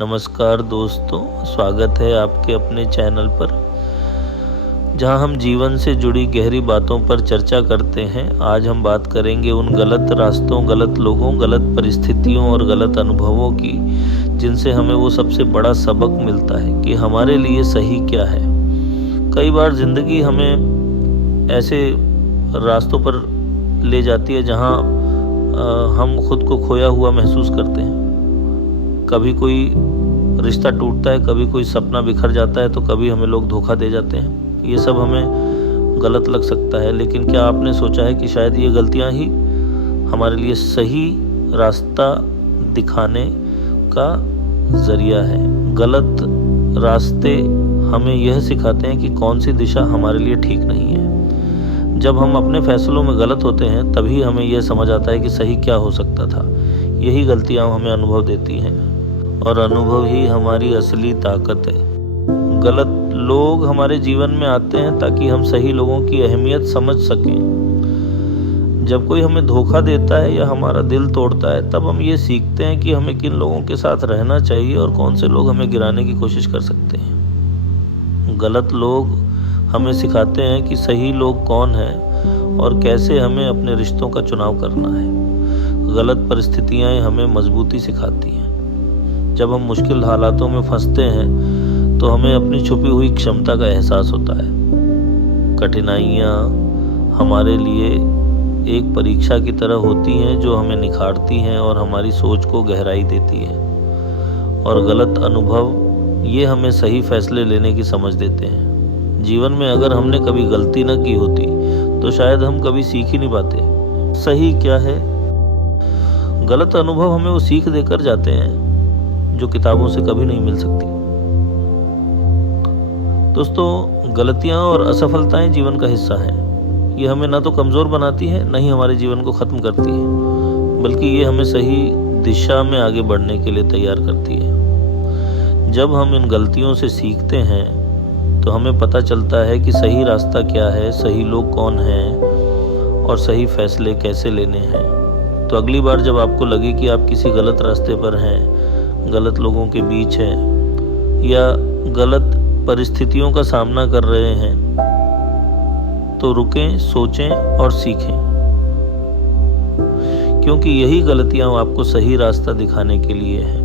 नमस्कार दोस्तों, स्वागत है आपके अपने चैनल पर, जहां हम जीवन से जुड़ी गहरी बातों पर चर्चा करते हैं। आज हम बात करेंगे उन गलत रास्तों, गलत लोगों, गलत परिस्थितियों और गलत अनुभवों की, जिनसे हमें वो सबसे बड़ा सबक मिलता है कि हमारे लिए सही क्या है। कई बार ज़िंदगी हमें ऐसे रास्तों पर ले जाती है जहां हम खुद को खोया हुआ महसूस करते हैं। कभी कोई रिश्ता टूटता है, कभी कोई सपना बिखर जाता है, तो कभी हमें लोग धोखा दे जाते हैं। ये सब हमें गलत लग सकता है, लेकिन क्या आपने सोचा है कि शायद ये गलतियां ही हमारे लिए सही रास्ता दिखाने का ज़रिया है। गलत रास्ते हमें यह सिखाते हैं कि कौन सी दिशा हमारे लिए ठीक नहीं है। जब हम अपने फैसलों में गलत होते हैं, तभी हमें यह समझ आता है कि सही क्या हो सकता था। यही गलतियां हमें अनुभव देती हैं, और अनुभव ही हमारी असली ताकत है। गलत लोग हमारे जीवन में आते हैं ताकि हम सही लोगों की अहमियत समझ सकें। जब कोई हमें धोखा देता है या हमारा दिल तोड़ता है, तब हम ये सीखते हैं कि हमें किन लोगों के साथ रहना चाहिए और कौन से लोग हमें गिराने की कोशिश कर सकते हैं। गलत लोग हमें सिखाते हैं कि सही लोग कौन हैं और कैसे हमें अपने रिश्तों का चुनाव करना है। गलत परिस्थितियाँ हमें मजबूती सिखाती हैं। जब हम मुश्किल हालातों में फंसते हैं, तो हमें अपनी छुपी हुई क्षमता का एहसास होता है। कठिनाइयाँ हमारे लिए एक परीक्षा की तरह होती हैं, जो हमें निखारती हैं और हमारी सोच को गहराई देती हैं। और गलत अनुभव ये हमें सही फैसले लेने की समझ देते हैं। जीवन में अगर हमने कभी गलती न की होती, तो शायद हम कभी सीख ही नहीं पाते सही क्या है। गलत अनुभव हमें वो सीख देकर जाते हैं जो किताबों से कभी नहीं मिल सकती। दोस्तों, गलतियां और असफलताएं जीवन का हिस्सा हैं। ये हमें ना तो कमज़ोर बनाती हैं, न ही हमारे जीवन को ख़त्म करती है, बल्कि ये हमें सही दिशा में आगे बढ़ने के लिए तैयार करती है। जब हम इन गलतियों से सीखते हैं, तो हमें पता चलता है कि सही रास्ता क्या है, सही लोग कौन हैं और सही फैसले कैसे लेने हैं। तो अगली बार जब आपको लगे कि आप किसी गलत रास्ते पर हैं, गलत लोगों के बीच हैं या गलत परिस्थितियों का सामना कर रहे हैं, तो रुकें, सोचें और सीखें, क्योंकि यही गलतियां आपको सही रास्ता दिखाने के लिए हैं।